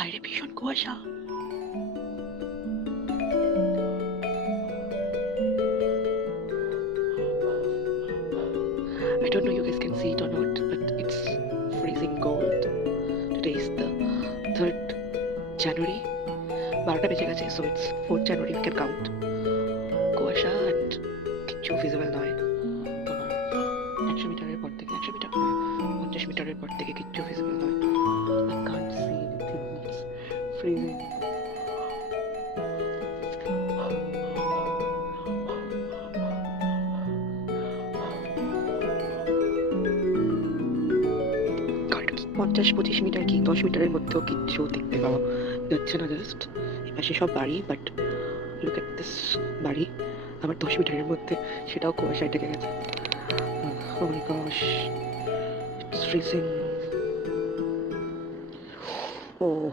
বাইরে ভীষণ কুয়াশা। I don't know you guys can see it or not, but it's freezing cold. Today is the 3rd January. 12টা বেজে গেছে, so it's 4th January, we can count. কুয়াশা and কিচ্ছু ভিজিবল নয়। তোমার 100 মিটারের পর থেকে, 100 মিটার নয়, 50 মিটারের পর থেকে কিচ্ছু ভিজিবল নয়। I can't see anything, it's freezing. God, 50-25 মিটার কি 10 মিটারের মধ্যেও কিচ্ছু দেখতে পাওয়া যাচ্ছে না। জাস্ট এপাশে সব বাড়ি, বাট লুক এট দিস বাড়ি আমার 10 মিটারের মধ্যে, সেটাও কুয়াশায় ঢেকে গেছে। Oh my gosh, it's freezing. Oh.